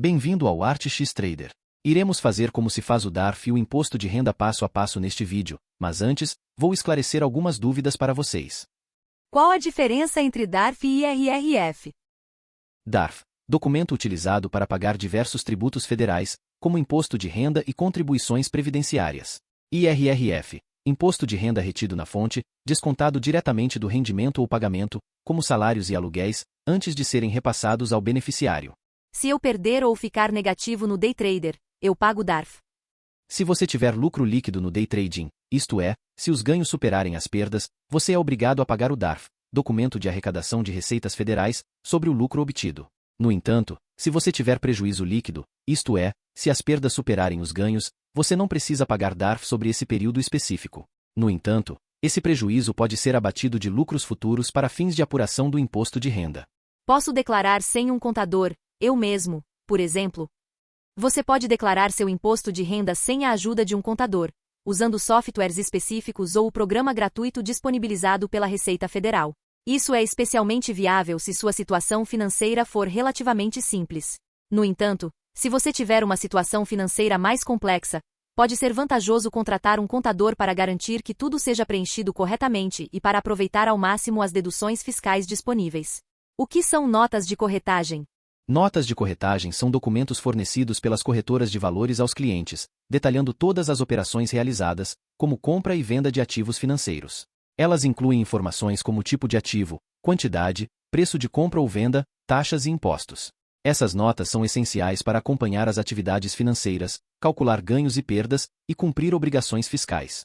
Bem-vindo ao ArtX Trader. Iremos fazer como se faz o DARF e o imposto de renda passo a passo neste vídeo, mas antes, vou esclarecer algumas dúvidas para vocês. Qual a diferença entre DARF e IRRF? DARF, documento utilizado para pagar diversos tributos federais, como imposto de renda e contribuições previdenciárias. IRRF, imposto de renda retido na fonte, descontado diretamente do rendimento ou pagamento, como salários e aluguéis, antes de serem repassados ao beneficiário. Se eu perder ou ficar negativo no day trader, eu pago DARF. Se você tiver lucro líquido no day trading, isto é, se os ganhos superarem as perdas, você é obrigado a pagar o DARF, documento de arrecadação de receitas federais, sobre o lucro obtido. No entanto, se você tiver prejuízo líquido, isto é, se as perdas superarem os ganhos, você não precisa pagar DARF sobre esse período específico. No entanto, esse prejuízo pode ser abatido de lucros futuros para fins de apuração do imposto de renda. Posso declarar sem um contador, eu mesmo, por exemplo? Você pode declarar seu imposto de renda sem a ajuda de um contador, usando softwares específicos ou o programa gratuito disponibilizado pela Receita Federal. Isso é especialmente viável se sua situação financeira for relativamente simples. No entanto, se você tiver uma situação financeira mais complexa, pode ser vantajoso contratar um contador para garantir que tudo seja preenchido corretamente e para aproveitar ao máximo as deduções fiscais disponíveis. O que são notas de corretagem? Notas de corretagem são documentos fornecidos pelas corretoras de valores aos clientes, detalhando todas as operações realizadas, como compra e venda de ativos financeiros. Elas incluem informações como tipo de ativo, quantidade, preço de compra ou venda, taxas e impostos. Essas notas são essenciais para acompanhar as atividades financeiras, calcular ganhos e perdas e cumprir obrigações fiscais.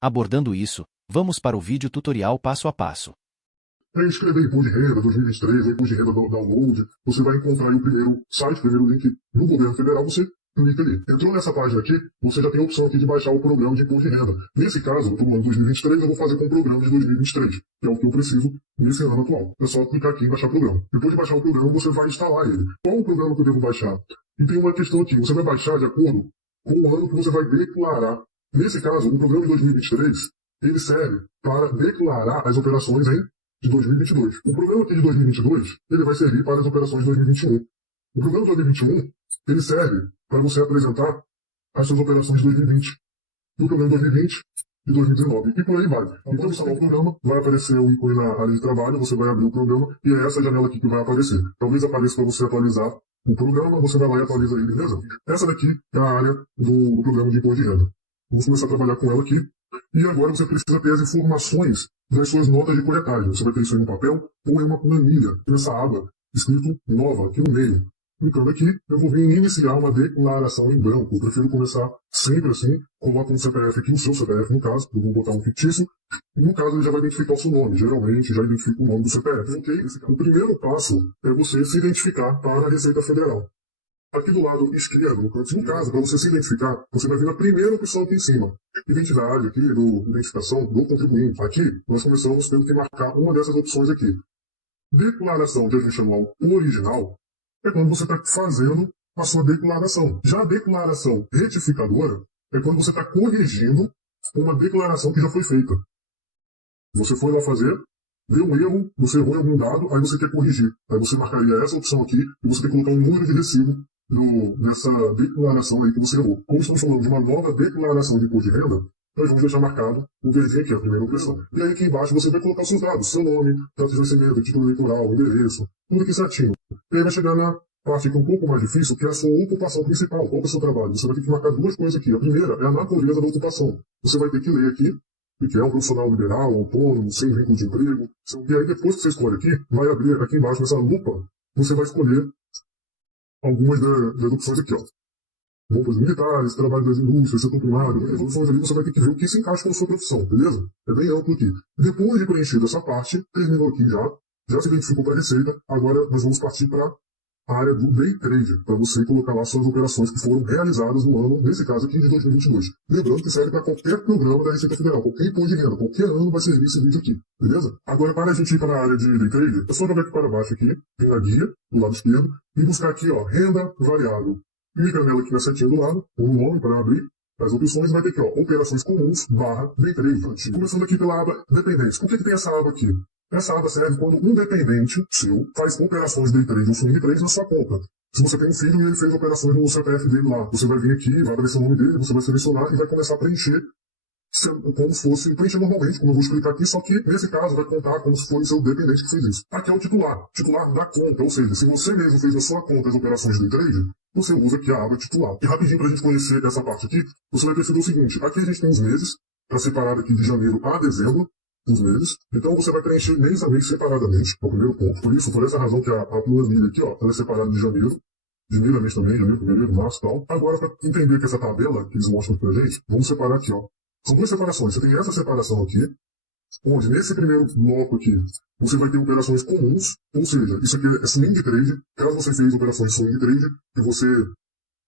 Abordando isso, vamos para o vídeo tutorial passo a passo. Para escrever imposto de renda 2023, imposto de renda download, você vai encontrar aí o primeiro site, o primeiro link do governo federal, você clica ali. Entrou nessa página aqui, você já tem a opção aqui de baixar o programa de imposto de renda. Nesse caso, eu estou falando 2023, eu vou fazer com o programa de 2023, que é o que eu preciso nesse ano atual. É só clicar aqui e baixar o programa. Depois de baixar o programa, você vai instalar ele. Qual o programa que eu devo baixar? E tem uma questão aqui, você vai baixar de acordo com o ano que você vai declarar. Nesse caso, o programa de 2023, ele serve para declarar as operações de 2022. O programa aqui de 2022, ele vai servir para as operações de 2021. O programa de 2021, ele serve para você apresentar as suas operações de 2020. E o programa de 2020 e 2019. E por aí vai. Então, instalar o programa, vai aparecer o ícone na área de trabalho, você vai abrir o programa e é essa janela aqui que vai aparecer. Talvez apareça para você atualizar o programa, você vai lá e atualiza ele, beleza? Essa daqui é a área do programa de imposto de renda. Vamos começar a trabalhar com ela aqui. E agora você precisa ter as informações das suas notas de corretagem. Você vai ter isso aí no papel ou em uma planilha, nessa aba, escrito nova, aqui no meio. Clicando aqui, eu vou vir iniciar uma declaração em branco. Eu prefiro começar sempre assim. Coloca um CPF aqui, o seu CPF no caso. Eu vou botar um fictício. E no caso, ele já vai identificar o seu nome. Geralmente, já identifica o nome do CPF. Ok? O primeiro passo é você se identificar para a Receita Federal. Aqui do lado esquerdo, no canto, no caso, para você se identificar, você vai vir na primeira opção aqui em cima. Identidade aqui, identificação do contribuinte. Aqui, nós começamos tendo que marcar uma dessas opções aqui. Declaração de ajuste anual original é quando você está fazendo a sua declaração. Já a declaração retificadora é quando você está corrigindo uma declaração que já foi feita. Você foi lá fazer, deu um erro, você errou em algum dado, aí você quer corrigir. Aí você marcaria essa opção aqui e você tem que colocar um número de recibo nessa declaração aí que você errou. Como estamos falando de uma nova declaração de imposto de renda, nós vamos deixar marcado o verdinho aqui, a primeira opção. E aí aqui embaixo você vai colocar os seus dados, seu nome, data de vencimento, título eleitoral, endereço, tudo aqui certinho. E aí vai chegar na parte aqui um pouco mais difícil, que é a sua ocupação principal. Qual é o seu trabalho? Você vai ter que marcar duas coisas aqui. A primeira é a natureza da ocupação. Você vai ter que ler aqui o que é um profissional liberal, autônomo, sem vínculo de emprego. E aí depois que você escolhe aqui, vai abrir aqui embaixo nessa lupa, você vai escolher algumas das opções aqui, ó. Roupas militares, trabalho das indústrias, setor primário, as opções ali, você vai ter que ver o que se encaixa com a sua profissão, beleza? É bem amplo aqui. Depois de preenchido essa parte, terminou aqui já se identificou para a receita, agora nós vamos partir para a área do day trade, para você colocar lá suas operações que foram realizadas no ano, nesse caso aqui, de 2022. Lembrando que serve para qualquer programa da Receita Federal, qualquer imposto de renda, qualquer ano vai servir esse vídeo aqui, beleza? Agora, para a gente ir para a área de day trade, é só jogar aqui para baixo aqui, tem a guia, do lado esquerdo, e buscar aqui, ó, renda variável. Clica nela aqui na setinha do lado, com o nome para abrir as opções, vai ter aqui, ó, operações comuns, /day trade. Começando aqui pela aba dependentes. Por que tem essa aba aqui? Essa aba serve quando um dependente seu faz operações day trade ou swing trade na sua conta. Se você tem um filho e ele fez operações no CPF dele lá, você vai vir aqui, vai aparecer o nome dele, você vai selecionar e vai começar a preencher como se fosse preencher normalmente, como eu vou explicar aqui, só que nesse caso vai contar como se fosse o seu dependente que fez isso. Aqui é o titular da conta, ou seja, se você mesmo fez na sua conta as operações do trade, você usa aqui a aba titular. E rapidinho para a gente conhecer essa parte aqui, você vai perceber o seguinte, aqui a gente tem os meses, está separado aqui de janeiro a dezembro, os meses, então você vai preencher mês a mês separadamente, é o primeiro ponto. Por essa razão que a planilha aqui, ó, ela é separada de janeiro, de mês a mês também, janeiro, fevereiro, março e tal. Agora, para entender que essa tabela que eles mostram pra gente, vamos separar aqui, ó. São duas separações. Você tem essa separação aqui, onde nesse primeiro bloco aqui, você vai ter operações comuns, ou seja, isso aqui é swing trade. Caso você fez operações swing trade, que você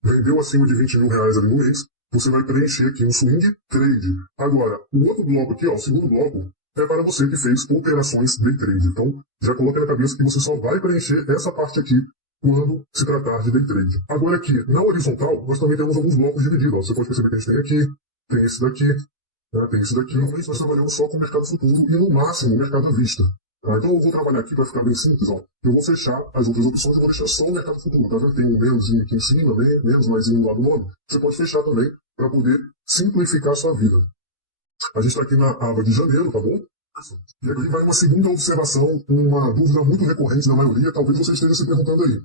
vendeu acima de 20 mil reais ali no mês, você vai preencher aqui no swing trade. Agora, o outro bloco aqui, ó, o segundo bloco, é para você que fez operações day trade. Então, já coloca na cabeça que você só vai preencher essa parte aqui quando se tratar de day trade. Agora aqui, na horizontal, nós também temos alguns blocos divididos. Ó. Você pode perceber que a gente tem aqui, tem esse daqui, né, tem esse daqui. Normalmente nós trabalhamos só com o mercado futuro e no máximo o mercado à vista. Tá? Então eu vou trabalhar aqui para ficar bem simples. Ó. Eu vou fechar as outras opções e vou deixar só o mercado futuro. Tá vendo? Tem um menos aqui em cima, menos mais no lado do nome. Você pode fechar também para poder simplificar a sua vida. A gente está aqui na aba de janeiro, tá bom? E aqui vai uma segunda observação, uma dúvida muito recorrente na maioria, talvez você esteja se perguntando aí.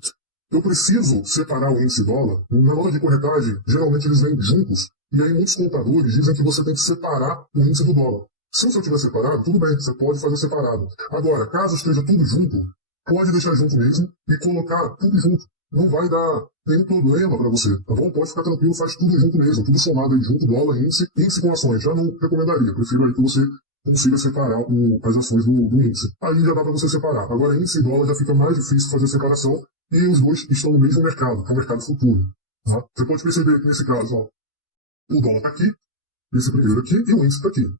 Eu preciso separar o índice dólar? Na hora de corretagem, geralmente eles vêm juntos, e aí muitos contadores dizem que você tem que separar o índice do dólar. Se o seu tiver separado, tudo bem, você pode fazer separado. Agora, caso esteja tudo junto, pode deixar junto mesmo e colocar tudo junto. Não vai dar nenhum problema para você, tá bom? Pode ficar tranquilo, faz tudo junto mesmo, tudo somado aí junto, dólar, índice com ações. Já não recomendaria, prefiro aí que você consiga separar as ações do índice. Aí já dá para você separar. Agora, índice e dólar já fica mais difícil fazer a separação e os dois estão no mesmo mercado, que é o mercado futuro. Tá? Você pode perceber que nesse caso, ó, o dólar está aqui, esse primeiro aqui, e o índice está aqui.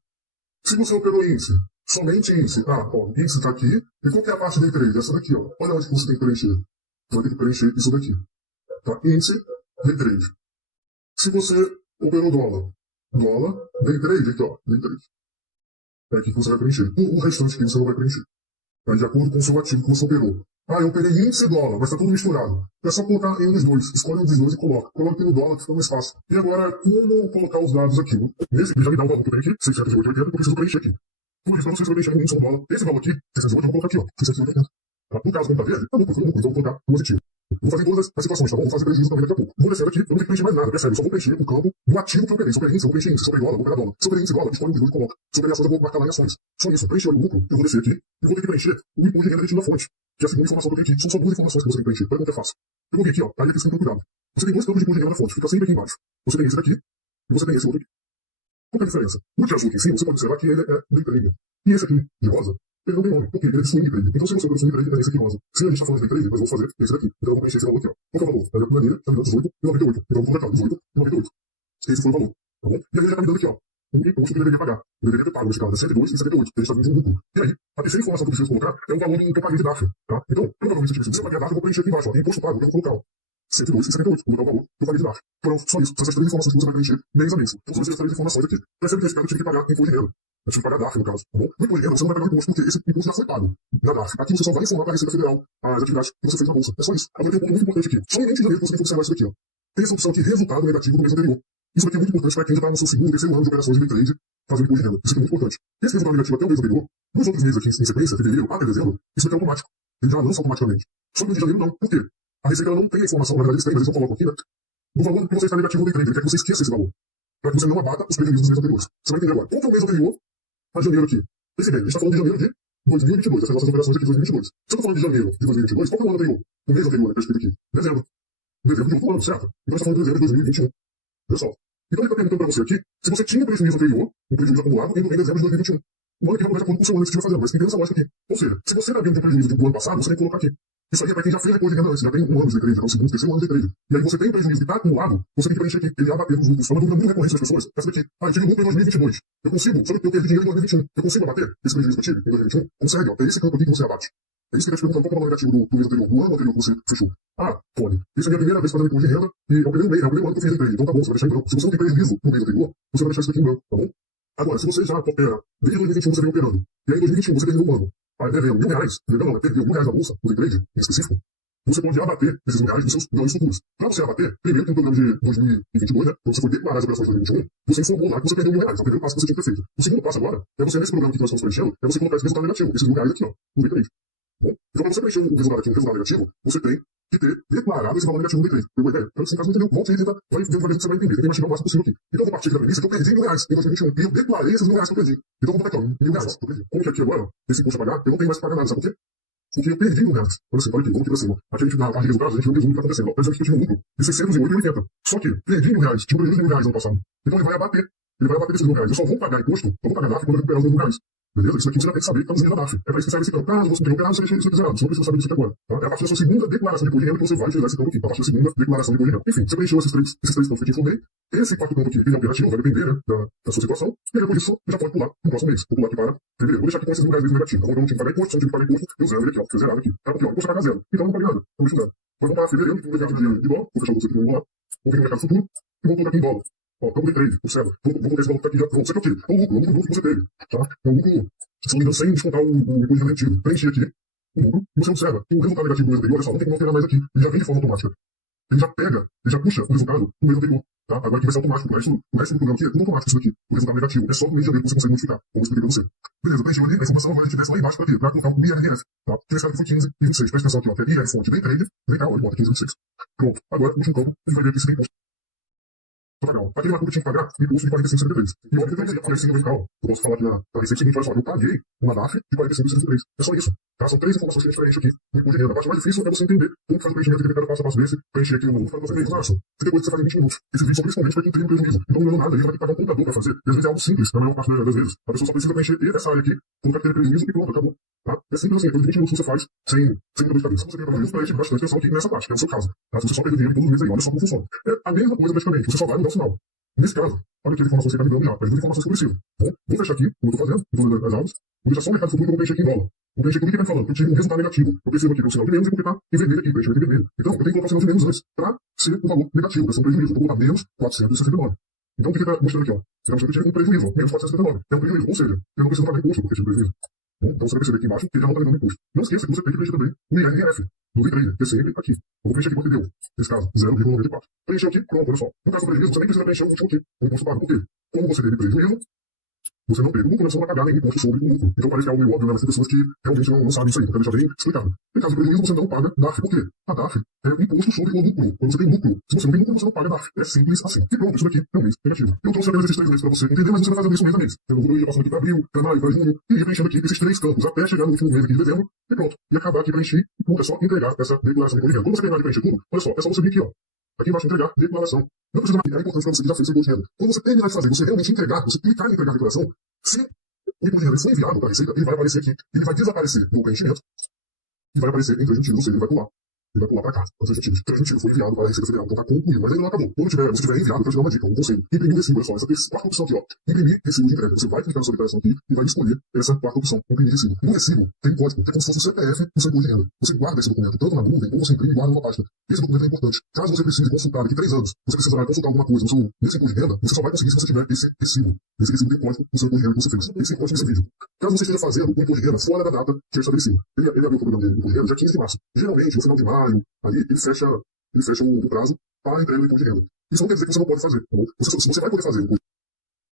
Se você operou índice, somente índice, ó, índice está aqui, e qual que é a parte day trade? Essa daqui, ó. Olha onde que você tem que preencher. Você vai ter que preencher isso daqui. Tá? Índice, day trade. Se você operou dólar, day trade, aqui, ó, day trade. É aqui que você vai preencher. O restante aqui você não vai preencher. Tá? De acordo com o seu ativo que você operou. Eu operei índice e dólar, mas está tudo misturado. É só colocar em um dos dois. Escolhe um dos dois e coloca. Coloca aqui no dólar que fica mais fácil. E agora, como colocar os dados aqui? Nesse já me dá o valor que eu tenho aqui, 608,80, eu preciso preencher aqui. Por isso, para vocês preencher o índice do dólar. Esse valor aqui, 608, eu vou colocar aqui, ó, 608,80. Tá? No caso, como está verde, foi lucro, então eu vou colocar positivo. Vou fazer todas as situações, tá bom? Vou fazer prejuízo também daqui a pouco. Vou descer aqui, eu não tenho que preencher mais nada, percebe? Eu só vou preencher o campo do ativo que eu operei. Se eu operei índice, eu vou preencher índice. Se eu operei dólar, eu vou operar dólar. Se eu operei índice dólar, escolhe um dos dois e coloca. Se eu operei ações, eu vou marcar lá em ações. Só isso. Preencher o lucro, eu vou descer aqui e vou ter que preencher o imposto de renda retido da fonte. Que é a segunda informação que eu tenho aqui. São só duas informações que você tem que preencher. Pergunta é fácil. Eu vou vir aqui, ó. Aí aqui você tem que ter cuidado. Você tem dois campos de imposto de renda da fonte. Fica sempre aqui embaixo. Você tem esse daqui e você tem esse outro aqui. Qual é a diferença? O de azul aqui em cima, você pode observar que ele é day trader. E esse aqui, de rosa, ele não tem nome, porque ele é de swing trade. Então, se você for swing trade, é esse aqui rosa. Se a gente está falando de day trade, nós vamos fazer esse daqui. Então, eu vou preencher esse valor aqui, ó. Qual que é o valor? A planilha está me dando 18,98. Então, eu vou colocar 18,98. Esse foi o valor, tá bom? E aí, ele já está me dando aqui, ó, o imposto que eu deveria pagar. Eu deveria ter pago, nesse caso, é 102,78. A gente está vendo um lucro. E aí, a terceira informação que eu preciso colocar é o valor do que eu paguei de DARF, tá? Então, provavelmente, se você pagar DARF, eu vou preencher aqui embaixo, ó. Imposto pago, eu vou colocar, ó. 102,78, vou botar o valor que eu paguei de DARF. Pronto, só isso. São essas três informações que você vai preencher mês a mês. Então, são essas três informações aqui. Percebe que nesse caso eu tive que pagar imposto de renda. Eu tive que pagar DARF, no caso, tá bom? No imposto de renda, você não vai pagar o imposto porque esse imposto já foi pago na DARF. Aqui você só vai informar para a Receita Federal as atividades que você fez na bolsa. É só isso. Agora tem um ponto muito importante aqui. Somente em janeiro que você tem que observar isso aqui, ó. Tem essa opção aqui, resultado negativo do mês anterior. Isso aqui é muito importante para quem já está no seu segundo, terceiro ano de operações de day trade, fazendo imposto de renda. Isso aqui é muito importante. Esse resultado negativo até o mês anterior, nos outros meses aqui em sequência, fevereiro até dezembro, isso aqui é automático. Ele já lança automaticamente. Só que no de janeiro não. Por quê? A Receita ela não tem a informação, na verdade eles têm, mas eles não colocam aqui, né? Do valor que você está negativo no day trade. Ele quer que você esqueça esse valor. Para que você não abata os prejuízos dos meses anteriores. Você vai entender agora. Qual que é o mês anterior a janeiro aqui? Esse bem, a gente está falando de janeiro de 2022, essas nossas operações aqui de 2022. Se eu estou falando de janeiro de 2022, qual que é o ano anterior? O mês anterior, né, que eu explico aqui. Dezembro. Dezembro de outro ano, certo? Então a gente está falando de dezembro de 2021. Pessoal. Então ele está perguntando para você aqui se você tinha um prejuízo anterior, um prejuízo acumulado, em dezembro de 2021. O ano que realmente de acordo com o seu ano que você estiver fazendo, mas entenda essa lógica aqui. Ou seja, se você está vendo um prejuízo do ano passado, você tem que colocar aqui. Isso aí é para quem já fez depois de renda antes, já tem um ano de day trade, já está no segundo, terceiro ano de day trade. E aí você tem um prejuízo que está acumulado, você tem que preencher aqui. Ele já bateu nos lucros. É uma dúvida muito recorrente das pessoas. Essa daqui. Eu tive lucro em 2022. Eu consigo, só que eu perdi dinheiro em 2021. Eu consigo abater esse prejuízo que eu tive em 2021? Consegue, ó. É esse campo aqui que você abate. É isso que ele está te perguntando qual é o valor negativo do mês anterior, do ano anterior que você fechou. Pode. Isso é a minha primeira vez fazendo imposto de renda e é o primeiro mês, é o primeiro ano que eu fiz day trade. Então tá bom, você vai deixar em branco. Se você não tem prejuízo no mês anterior, você vai deixar isso aqui em branco, tá bom? Agora, se você já opera, desde 2021 você vem operando, e aí em 2021 você terminou um ano, devendo R$1.000, devendo não, perdeu R$1.000 na bolsa, no day trade, em específico, você pode abater esses R$ 1.000 nos seus ganhos futuros. Para você abater, primeiro tem um programa de 2022, né? Quando você for declarar as operações de 2021, você informou lá que você perdeu R$ 1.000. É o primeiro passo que você tinha que ter feito. O segundo passo agora é você, nesse programa que nós estamos preenchendo, é você colocar esse resultado negativo, esses R$ 1.000 aqui, ó, no D3. Bom, então, para você preencher o resultado aqui, um resultado negativo, você tem que ter declarado esse valor negativo no D3. Pegou a ideia? Então, se caso não entendeu, volte e tenta, vai ver devagar que você vai entender. Tem que mastigar o máximo possível aqui. Então, eu vou partir aqui da premissa que eu perdi R$ 1.000 em 2021. E eu declarei esses R$ 1.000 que eu perdi. Então, eu vou botar aqui, ó, R$ 1.000 que eu perdi. Como que aqui agora, esse imposto a pagar, eu não tenho mais que pagar nada, sabe por quê? Porque eu perdi R$ 1.000. Olha assim, olha aqui, vamos aqui pra cima. Aqui a gente, na parte de resultados, a gente vê o resumo do que está acontecendo. Ó, por exemplo, que eu tive um lucro de 608,80. Só que perdi R$ 1.000, tinha um prejuízo de R$ 1.000 ano passado. Então ele vai abater. Ele vai abater desses R$ 1.000. Eu só vou pagar imposto, eu vou pagar DAF quando eu recuperar os R$ 1.000. Beleza? Isso aqui você já tem que saber que está nos da DAF. É para isso que serve esse campo. Caso você tenha operado, você deixa isso zerado. Você não precisa saber disso aqui agora. Tá? É a partir da sua segunda declaração de imposto de renda que você vai utilizar esse campo aqui. A partir da segunda declaração de imposto de renda. Enfim, você preencheu esses três campos que eu te informei. Esse quarto campo aqui, ele é operativo, vai depender, né, da sua situação. E aí, depois disso, já pode pular no próximo mês. Vou pular aqui para fevereiro. Vou deixar aqui com esses R$ 1.000 negativos. Então, eu não tinha que pagar imposto, se eu não tinha que pagar imposto, eu zero ele aqui, ó. Fiz zerado aqui. Tá? Porque, ó, imposto pagar zero. Então, eu não paguei nada. Então, deixa eu zero. Depois vamos para fevereiro, que tem um mercado de dólar. Vou fechar o bolso aqui, vamos lá. Vou vir no mercado futuro. E vou colocar aqui em dólar. Ó, campo de trade, observa. Vou colocar esse valor que tá aqui já. Vamos, sei que eu tive. É o lucro bruto que você teve. Tá? É um lucro, se não me engano, sem descontar o imposto de renda antigo. Preenchi aqui o lucro. E você observa que o resultado negativo do mês anterior, olha só, não tem como alterar mais aqui. Ele já vem de forma automática. Ele já pega, ele já puxa o resultado do mês anterior. Tá? Agora aqui vai ser automático. O resto do programa aqui é tudo automático isso daqui. O resultado negativo. É só no mês de janeiro que você consegue modificar. Como eu expliquei pra você. Beleza, preencheu ali a informação, agora a gente desce lá embaixo pra quê? Pra colocar o IRF. Tá? Que esse cara aqui foi 15 e 26. Presta atenção aqui, ó. Que é IR fonte, day trade. Vem cá, ó, ele bota 15 e 26. Pronto. Agora, último campo, a gente vai ver aqui se tem imposto. Pagar. Aquele marco que eu tinha que pagar, imposto de 45,73. E olha que eu tenho assim, vem cá, ó. Eu posso falar aqui na receita seguinte, olha só, eu paguei uma DAF de 45,63. É só isso. Tá? São três informações que a gente preenche aqui no imposto de renda. A parte mais difícil é você entender como faz o preenchimento de cada passo a passo desse, preencher aqui no mundo. Faz você mesmo, você tem coisa que você faz em 20 minutos. Esse vídeo só principalmente para quem tem um prejuízo. Então não ganhando nada, ele vai ter que pagar um contador para fazer. E às vezes é algo simples, na maior parte das vezes. A pessoa só precisa preencher essa área aqui, colocar aquele prejuízo e pronto, acabou. Tá? É simples assim, depois de 20 minutos você faz sem muita dor de cabeça. Se você tem prejuízo, preenche bastante atenção aqui nessa parte, que é o seu caso. Tá? Se você só perde dinheiro todos os meses aí, olha só como funciona. É a mesma coisa praticamente, você só vai mudar o sinal. Nesse caso, olha aqui as informações que ele está me dando já, as duas informações que eu preciso. Bom, vou fechar aqui, como eu estou fazendo, em todas as aulas, vou deixar só o mercado futuro que eu vou preencher aqui em dólar. Vou preencher tudo que ele está falando, eu tive um resultado negativo. Eu preciso aqui ter um sinal de menos e completar em vermelho aqui, preenchimento em vermelho. Então, eu tenho que colocar o sinal de menos antes, para ser um valor negativo, para ser um prejuízo. Eu vou botar menos 469. Então, o que ele está mostrando aqui, ó? Ele está mostrando que eu tive um prejuízo, ó, menos 469. É um prejuízo, ou seja, eu não preciso pagar imposto porque tive prejuízo. Bom, então você vai perceber aqui embaixo que ele já não está me dando imposto. Não esqueça que você tem que preencher também o IRF do D3, que é sempre aqui. Eu vou preencher aqui quanto deu. Nesse caso, 0,94. Preencheu aqui, pronto, olha só. No caso do prejuízo, você nem precisa preencher o último aqui, o imposto pago. Por quê? Como você teve prejuízo, você não teve lucro, você não vai pagar nenhum imposto sobre o lucro. Então parece que é algo meio óbvio, né? Mas tem pessoas que realmente não sabem isso aí. Então, deixar bem explicado. Em caso de prejuízo, você não paga DAF. Por quê? A DAF é o imposto sobre o lucro. Quando você tem lucro, se você não tem lucro, você não paga DAF. É simples assim. E pronto, isso daqui é um mês negativo. Eu trouxe apenas esses 3 meses para você entender, mas você vai fazendo isso mês a mês. Eu vou ir passando aqui para abril, para maio, para junho, e ir preenchendo aqui esses 3 campos, até chegar no último mês aqui de dezembro, e pronto. E acabar aqui preencher, e pronto, é só entregar essa declaração de imposto de renda. Quando você terminar de preencher tudo, olha só, é só você vir aqui, ó. Aqui embaixo, entregar declaração. Não precisa mais, é importante para você que já fez seu imposto de renda. Quando você terminar de fazer, você realmente entregar, você clicar em entregar a declaração, se o imposto de renda foi enviado para a Receita, ele vai aparecer aqui. Ele vai desaparecer no preenchimento e vai aparecer em transmitido, ou seja, ele vai pular. Ele vai pular para cá, transmitido. Transmitido foi enviado para a Receita Federal, então está concluído. Mas ainda não acabou. Quando você tiver enviado, eu vou te dar uma dica, um conselho. Imprimir recibo, olha só, essa quarta opção aqui, ó. Imprimir recibo de entrega. Você vai clicar na sua declaração aqui e vai escolher essa quarta opção, imprimir recibo. No recibo tem um código, que é como se fosse o CPF do seu imposto de renda. Você guarda esse documento tanto na nuvem, como você imprime e guarda numa página. Esse documento é importante. Caso você precise consultar daqui 3 anos, você precisar consultar alguma coisa nesse imposto de renda, você só vai conseguir se você tiver esse recibo. Esse recibo tem código do seu imposto de renda que você fez. Esse código nesse vídeo. Caso você esteja fazendo o imposto de renda fora da data que é estabelecida, ele abriu o programa de imposto de renda dia 15 de março. Geralmente, no final de maio, ali, ele fecha o prazo para a entrega do imposto de renda. Isso não quer dizer que você não pode fazer. Tá bom? Você vai poder fazer o imposto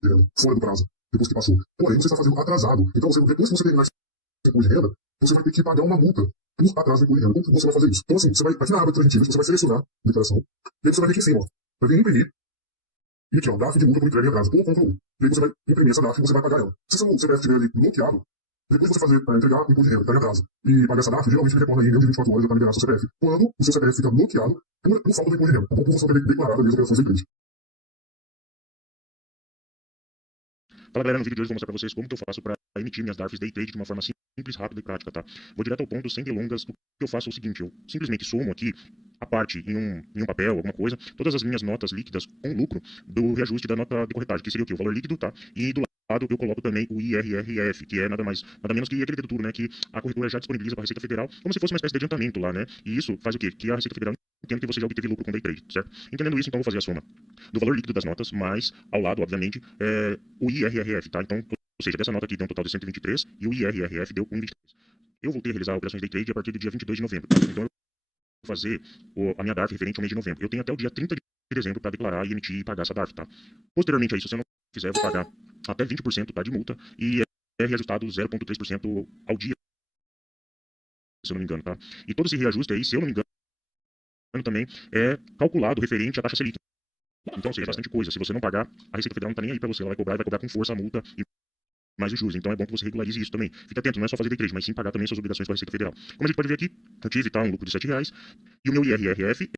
de renda fora do prazo, depois que passou. Porém, você está fazendo atrasado. Então, depois que você terminar esse imposto de renda, você vai ter que pagar uma multa por atraso do imposto de renda. Como você vai fazer isso? Então, assim, você vai, aqui na aba de transmitíveis, você vai selecionar a declaração, e aí você vai vir aqui em cima, ó. Vai vir imprimir, e aqui, ó, DAF de multa por entrega em atraso, ou Ctrl 1. E aí você vai imprimir essa DAF e você vai pagar ela. Se seu CPF estiver ali bloqueado, depois você fazer para entregar o imposto de renda, entrega em atraso, e pagar essa DAF, geralmente ele retorna aí em menos de 24 horas já para liberar seu CPF. Quando o seu CPF fica bloqueado por falta do imposto de renda, ou por você não ter declarado ali as operações de crédito. Fala galera, no vídeo de hoje eu vou mostrar para vocês como que eu faço para emitir minhas DARFs Day Trade de uma forma simples, rápida e prática, tá? Vou direto ao ponto, sem delongas. O que eu faço é o seguinte, eu simplesmente somo aqui a parte em um papel, alguma coisa, todas as minhas notas líquidas com lucro do reajuste da nota de corretagem, que seria o quê? O valor líquido, tá? E do lado eu coloco também o IRRF, que é nada menos que aquele deduto, né? Que a corretora já disponibiliza para a Receita Federal, como se fosse uma espécie de adiantamento lá, né? E isso faz o quê? Que a Receita Federal entenda que você já obteve lucro com Day Trade, certo? Entendendo isso, então eu vou fazer a soma do valor líquido das notas, mais ao lado, obviamente, o IRRF, tá? Então, ou seja, dessa nota aqui deu um total de 123 e o IRRF deu 1,23. Eu voltei a realizar operações Day Trade a partir do dia 22 de novembro, tá? Então, fazer a minha DARF referente ao mês de novembro. Eu tenho até o dia 30 de dezembro para declarar e emitir e pagar essa DARF, tá? Posteriormente a isso, se eu não fizer, eu vou pagar até 20%, tá, de multa e é reajustado 0,3% ao dia, se eu não me engano, tá? E todo esse reajuste aí, se eu não me engano, também é calculado referente à taxa Selic. Então, ou seja, bastante coisa. Se você não pagar, a Receita Federal não tá nem aí para você. Ela vai cobrar com força a multa e mais os juros. Então é bom que você regularize isso também. Fique atento, não é só fazer day trade, mas sim pagar também suas obrigações com a Receita Federal. Como a gente pode ver aqui, eu tive, tá, um lucro de R$7 e o meu IRRF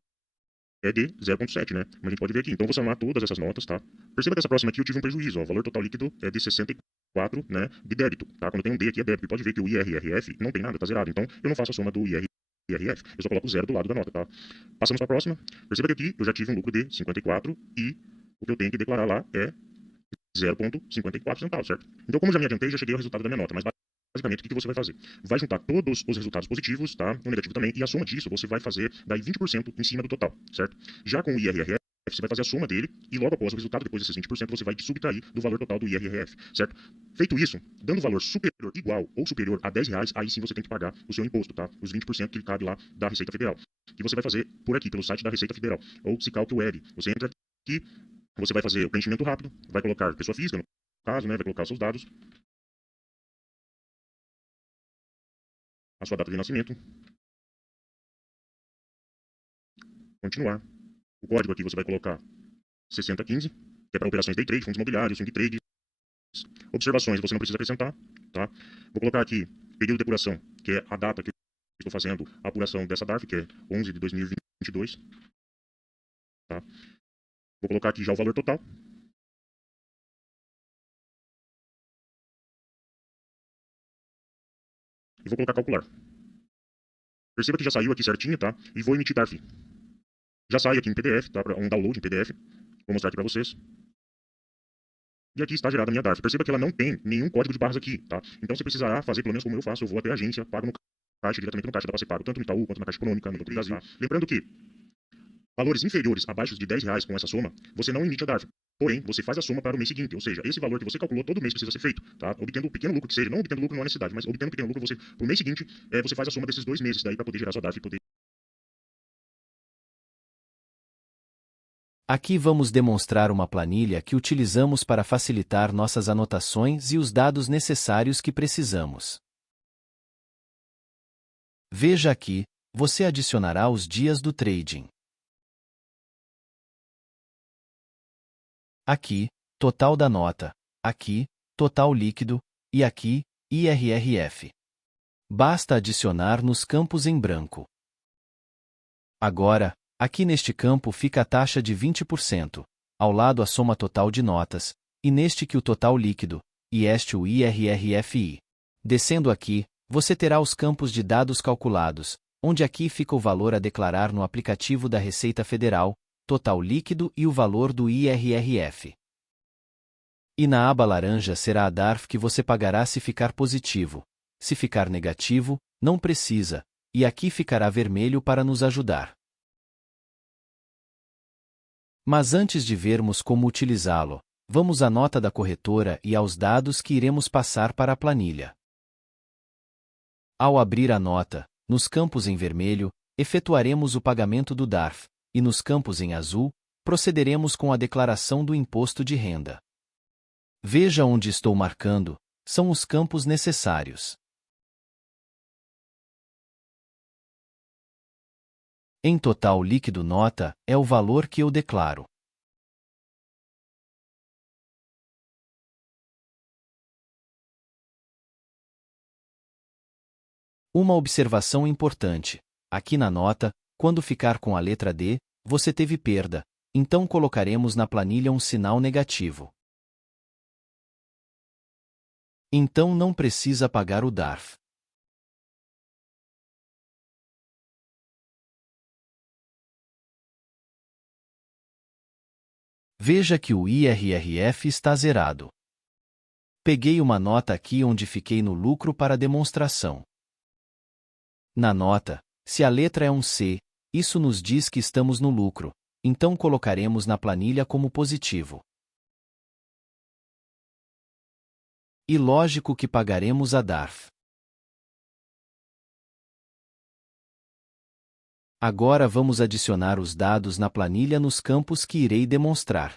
é de 0,7, né? Como a gente pode ver aqui. Então eu vou somar todas essas notas, tá? Perceba que essa próxima aqui eu tive um prejuízo, ó. O valor total líquido é de 64, né, de débito, tá? Quando tem um D aqui é débito. E pode ver que o IRRF não tem nada, tá zerado. Então eu não faço a soma do IRRF, eu só coloco zero do lado da nota, tá? Passamos para a próxima. Perceba que aqui eu já tive um lucro de 54 e o que eu tenho que declarar lá é 0,54 centavos, certo? Então, como eu já me adiantei, já cheguei ao resultado da minha nota, mas basicamente, o que você vai fazer? Vai juntar todos os resultados positivos, tá? O negativo também, e a soma disso você vai fazer daí 20% em cima do total, certo? Já com o IRRF, você vai fazer a soma dele e logo após o resultado, depois desses 20%, você vai subtrair do valor total do IRRF, certo? Feito isso, dando valor superior, igual ou superior a R$10, aí sim você tem que pagar o seu imposto, tá? Os 20% que cabe lá da Receita Federal. Que você vai fazer por aqui, pelo site da Receita Federal, ou Sicalc Web. Você entra aqui, você vai fazer o preenchimento rápido, vai colocar pessoa física, no caso, né? Vai colocar os seus dados, a sua data de nascimento, continuar. O código aqui você vai colocar 6015, que é para operações day trade, fundos imobiliários, swing trade. Observações você não precisa acrescentar, tá? Vou colocar aqui período de apuração, que é a data que eu estou fazendo a apuração dessa DARF, que é 11 de 2022, tá? Vou colocar aqui já o valor total. E vou colocar calcular. Perceba que já saiu aqui certinho, tá? E vou emitir DARF. Já sai aqui em PDF, tá? Um download em PDF. Vou mostrar aqui para vocês. E aqui está gerada a minha DARF. Perceba que ela não tem nenhum código de barras aqui, tá? Então você precisará fazer, pelo menos como eu faço, eu vou até a agência, pago no caixa, diretamente no caixa, dá para ser pago tanto no Itaú quanto na Caixa Econômica, no Banco do Brasil. Lembrando que valores inferiores abaixo de R$10 com essa soma, você não emite a DARF. Porém, você faz a soma para o mês seguinte, ou seja, esse valor que você calculou todo mês precisa ser feito, tá? Obtendo o pequeno lucro que seja, não obtendo lucro não há necessidade, mas obtendo pequeno lucro, você, pro mês seguinte, você faz a soma desses 2 meses daí para poder gerar sua DARF e poder. Aqui vamos demonstrar uma planilha que utilizamos para facilitar nossas anotações e os dados necessários que precisamos. Veja aqui, você adicionará os dias do trading. Aqui, total da nota. Aqui, total líquido. E aqui, IRRF. Basta adicionar nos campos em branco. Agora, aqui neste campo fica a taxa de 20%, ao lado a soma total de notas, e neste que o total líquido, e este o IRRFI. Descendo aqui, você terá os campos de dados calculados, onde aqui fica o valor a declarar no aplicativo da Receita Federal, total líquido e o valor do IRRF. E na aba laranja será a DARF que você pagará se ficar positivo. Se ficar negativo, não precisa, e aqui ficará vermelho para nos ajudar. Mas antes de vermos como utilizá-lo, vamos à nota da corretora e aos dados que iremos passar para a planilha. Ao abrir a nota, nos campos em vermelho, efetuaremos o pagamento do DARF, e nos campos em azul, procederemos com a declaração do imposto de renda. Veja onde estou marcando, são os campos necessários. Em total líquido nota, é o valor que eu declaro. Uma observação importante. Aqui na nota, quando ficar com a letra D, você teve perda, então colocaremos na planilha um sinal negativo. Então não precisa pagar o DARF. Veja que o IRRF está zerado. Peguei uma nota aqui onde fiquei no lucro para demonstração. Na nota, se a letra é um C, isso nos diz que estamos no lucro, então colocaremos na planilha como positivo. E lógico que pagaremos a DARF. Agora vamos adicionar os dados na planilha nos campos que irei demonstrar.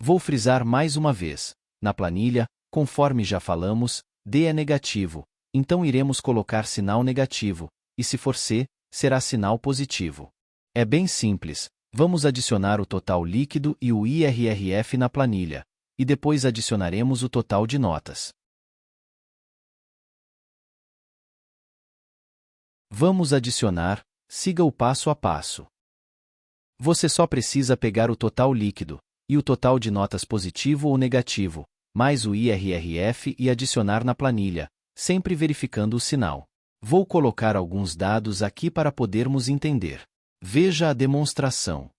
Vou frisar mais uma vez. Na planilha, conforme já falamos, D é negativo, então iremos colocar sinal negativo, e se for C, será sinal positivo. É bem simples, vamos adicionar o total líquido e o IRRF na planilha, e depois adicionaremos o total de notas. Vamos adicionar, siga o passo a passo. Você só precisa pegar o total líquido, e o total de notas positivo ou negativo, mais o IRRF e adicionar na planilha, sempre verificando o sinal. Vou colocar alguns dados aqui para podermos entender. Veja a demonstração.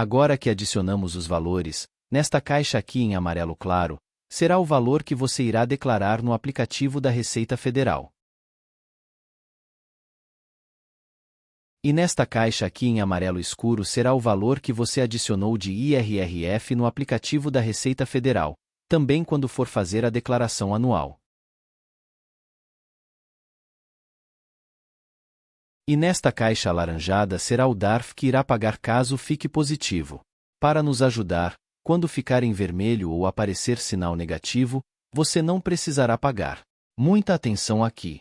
Agora que adicionamos os valores, nesta caixa aqui em amarelo claro, será o valor que você irá declarar no aplicativo da Receita Federal. E nesta caixa aqui em amarelo escuro será o valor que você adicionou de IRRF no aplicativo da Receita Federal, também quando for fazer a declaração anual. E nesta caixa alaranjada será o DARF que irá pagar caso fique positivo. Para nos ajudar, quando ficar em vermelho ou aparecer sinal negativo, você não precisará pagar. Muita atenção aqui.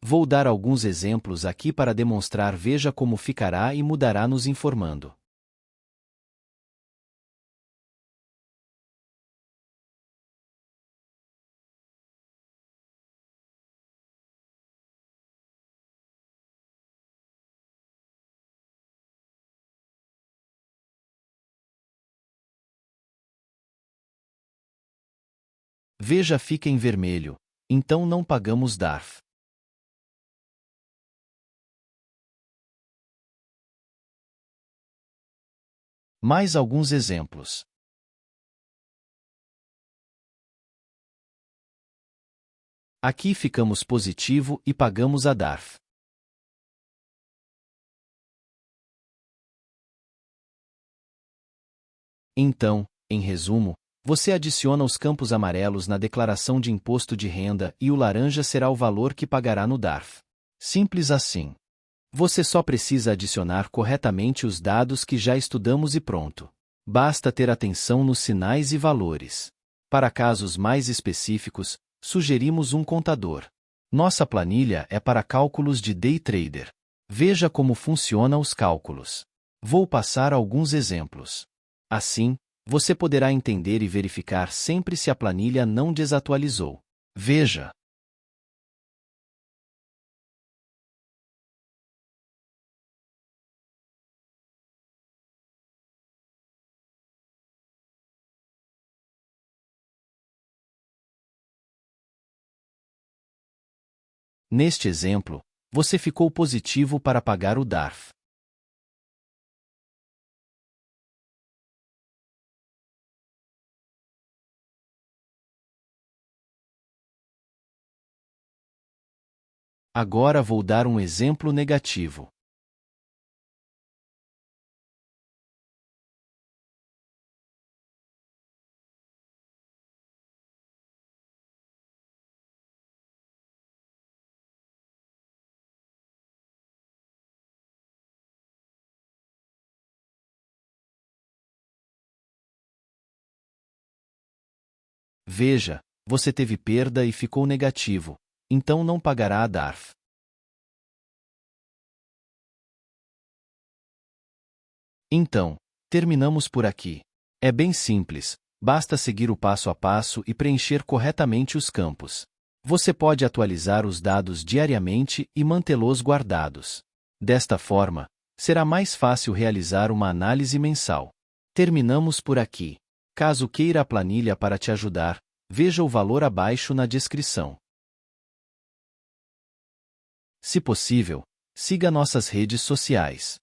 Vou dar alguns exemplos aqui para demonstrar. Veja como ficará e mudará nos informando. Veja, fica em vermelho, então não pagamos DARF. Mais alguns exemplos. Aqui ficamos positivo e pagamos a DARF. Então, em resumo, você adiciona os campos amarelos na declaração de imposto de renda e o laranja será o valor que pagará no DARF. Simples assim. Você só precisa adicionar corretamente os dados que já estudamos e pronto. Basta ter atenção nos sinais e valores. Para casos mais específicos, sugerimos um contador. Nossa planilha é para cálculos de day trader. Veja como funcionam os cálculos. Vou passar alguns exemplos. Assim, você poderá entender e verificar sempre se a planilha não desatualizou. Veja. Neste exemplo, você ficou positivo para pagar o DARF. Agora vou dar um exemplo negativo. Veja, você teve perda e ficou negativo, então não pagará a DARF. Então, terminamos por aqui. É bem simples, basta seguir o passo a passo e preencher corretamente os campos. Você pode atualizar os dados diariamente e mantê-los guardados. Desta forma, será mais fácil realizar uma análise mensal. Terminamos por aqui. Caso queira a planilha para te ajudar, veja o valor abaixo na descrição. Se possível, siga nossas redes sociais.